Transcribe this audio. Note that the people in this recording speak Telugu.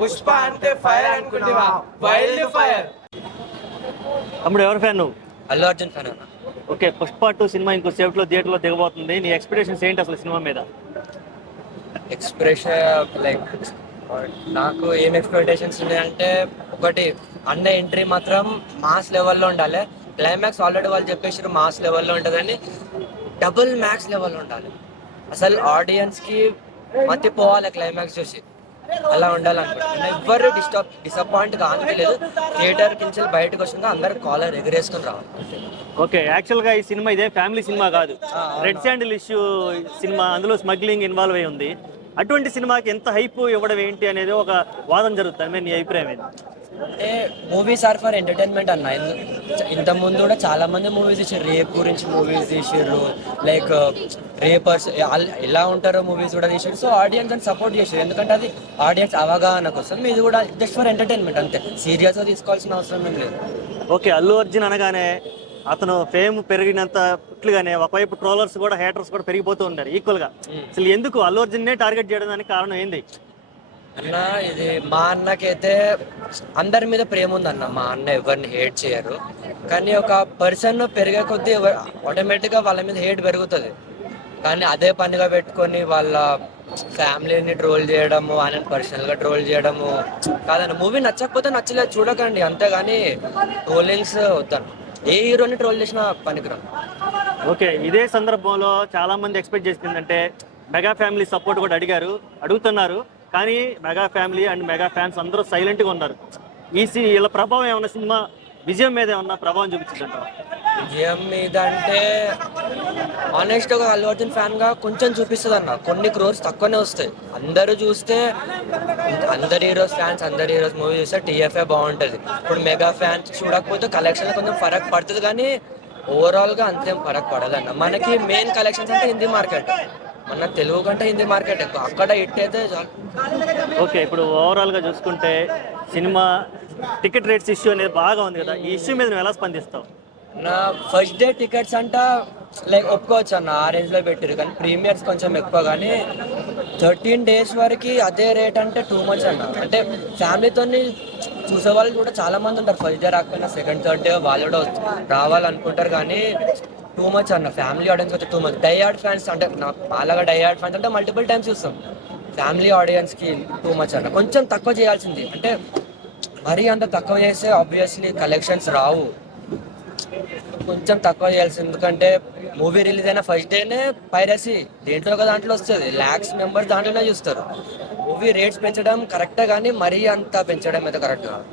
పుష్ప అంటే ఫైర్ అనుకుంటేవా, వైల్డ్ ఫైర్. తమ్ముడు ఎవరి ఫ్యాన్ నువ్వు? అల్లు అర్జున్ ఫ్యాన్ అన్న. ఓకే, పుష్ప 2 సినిమా ఇంకో సేఫ్లో థియేటర్లో దిగబోతుంది. నీ ఎక్స్పెక్టేషన్స్ ఏంటి అసలు సినిమా మీద? ఎక్స్ప్రెషన్ లైక్ నాకు ఏం ఎక్స్పెక్టేషన్స్ ఉన్నాయంటే, ఒకటి అన్న ఎంట్రీ మాత్రం మాస్ లెవెల్లో ఉండాలి. క్లైమాక్స్ ఆల్రెడీ వాళ్ళు చెప్పేసారు మాస్ లెవెల్లో ఉంటుందని, డబుల్ మ్యాక్స్ లెవెల్లో ఉండాలి. అసలు ఆడియన్స్కి మతిపోవాలి క్లైమాక్స్ చూసి, అలా ఉండాలనుకుంటున్నాను. ఎవ్వరు డిసప్పాయింట్ కానిలేదు. థియేటర్ నుంచి బయటకు వచ్చినా అందరు కాలర్ ఎగరేసుకుని రావాలి. ఓకే, యాక్చువల్గా ఈ సినిమా ఇదే ఫ్యామిలీ సినిమా కాదు, రెడ్ శాండిల్ ఇష్యూ సినిమా. అందులో స్మగ్లింగ్ ఇన్వాల్వ్ అయి ఉంది. అటువంటి సినిమాకి ఎంత హైప్ ఇవ్వడం ఏంటి అనేది ఒక వాదన జరుగుతుంది. నీ అభిప్రాయం ఏంటి? అంటే మూవీస్ ఆర్ ఫర్ ఎంటర్టైన్మెంట్ అన్న. ఇంత ముందు కూడా చాలా మంది మూవీస్ ఇచ్చారు, రేప్ గురించి మూవీస్ తీసారు, లైక్ రేపర్స్ ఎలా ఉంటారో మూవీస్ కూడా తీసారు. సో ఆడియన్స్ అని సపోర్ట్ చేశారు, ఎందుకంటే అది ఆడియన్స్ అవగాహన కోసం. ఇది కూడా జస్ట్ ఫర్ ఎంటర్టైన్మెంట్ అంతే, సీరియస్గా తీసుకోవాల్సిన అవసరం ఏం లేదు. ఓకే, అల్లు అర్జున్ అనగానే అతను ఫేమ్ పెరిగినంతగానే ఒకవైపు ట్రోలర్స్ కూడా, హేటర్స్ కూడా పెరిగిపోతూ ఉన్నారు ఈక్వల్గా. అసలు ఎందుకు అల్లు అర్జున్నే టార్గెట్ చేయడానికి కారణం ఏంది అన్న? ఇది మా అన్నకైతే అందరి మీద ప్రేమ ఉందన్న. మా అన్న ఎవరిని హేట్ చేయరు, కానీ ఒక పర్సన్ పెరిగే కొద్దీ ఆటోమేటిక్గా వాళ్ళ మీద హేట్ పెరుగుతుంది. కానీ అదే పనిగా పెట్టుకొని వాళ్ళ ఫ్యామిలీని ట్రోల్ చేయడము, ఆయన పర్సనల్గా ట్రోల్ చేయడము కాదన్న. మూవీ నచ్చకపోతే నచ్చలేదు చూడకండి, అంతేగాని ట్రోలింగ్స్ వద్దన్న. ఏ హీరోని ట్రోల్ చేసినా పనికిరాం. ఓకే, ఇదే సందర్భంలో చాలా మంది ఎక్స్పెక్ట్ చేసిందంటే మెగా ఫ్యామిలీ సపోర్ట్ కూడా అడుగుతున్నారు. కానీ mega family and mega fans అందరూ సైలెంట్గా ఉన్నారు. వీళ్ళ ప్రభావం ఏమన్నా సినిమా విజయం మీద ఏమన్నా ప్రభావం చూపించిందంట? విజయం మీద అంటే ఆనెస్ట్గా అల్లు అర్జున్ ఫ్యాన్గా కొంచెం చూపిస్తుంది అన్న. కొన్ని క్రోర్స్ తక్కువనే వస్తాయి. అందరూ చూస్తే అందరు హీరోస్ మూవీ చూస్తే టీఎఫ్ఏ బాగుంటుంది. ఇప్పుడు మెగా ఫ్యాన్స్ చూడకపోతే కలెక్షన్ కొంచెం ఫరక్ పడుతుంది, కానీ ఓవరాల్గా అంతేం ఫరక్ పడదన్న. మనకి మెయిన్ కలెక్షన్స్ అంటే హిందీ మార్కెట్, మన తెలుగు కంటే హిందీ మార్కెట్ ఎక్కువ, అక్కడ హిట్ అయితే చాలు. ఓకే, ఇప్పుడు ఓవరాల్గా చూసుకుంటే సినిమా టికెట్ రేట్స్ ఇష్యూ అనేది బాగా ఉంది కదా, ఈ ఇష్యూ మీద నువ్వు ఎలా స్పందిస్తావు? నా ఫస్ట్ డే టికెట్స్ అంట లైక్ ఒప్పుకోవచ్చు అన్న, ఆ రేంజ్లో పెట్టారు. కానీ ప్రీమియర్స్ కొంచెం ఎక్కువ, కానీ 13 days వరకు అదే రేట్ అంటే టూ మచ్ అన్న. అంటే ఫ్యామిలీతో చూసే వాళ్ళు కూడా చాలా మంది ఉంటారు, ఫస్ట్ డే రాకపోయినా సెకండ్ థర్డ్ డే వాళ్ళు కూడా రావాలనుకుంటారు. కానీ టూ మచ్ అన్న, ఫ్యామిలీ ఆడియన్స్ అయితే టూ మచ్. డైహార్డ్ ఫ్యాన్స్ అంటే అలాగా డైహార్డ్ ఫ్యాన్స్ అంటే మల్టిపుల్ టైమ్స్ చూస్తాం. ఫ్యామిలీ ఆడియన్స్కి టూ మచ్ అన్న. కొంచెం తక్కువ చేయాల్సింది, అంటే మరీ అంత తక్కువ చేస్తే ఆబ్వియస్లీ కలెక్షన్స్ రావు. కొంచెం తక్కువ చేయాల్సింది, ఎందుకంటే మూవీ రిలీజ్ అయిన ఫస్ట్ డేనే పైరసీ దేంట్లో ఒక దాంట్లో వస్తుంది, lakhs మెంబర్స్ దాంట్లోనే చూస్తారు. మూవీ రేట్స్ పెంచడం కరెక్టే, కానీ మరీ అంత పెంచడం అయితే కరెక్ట్ కాదు.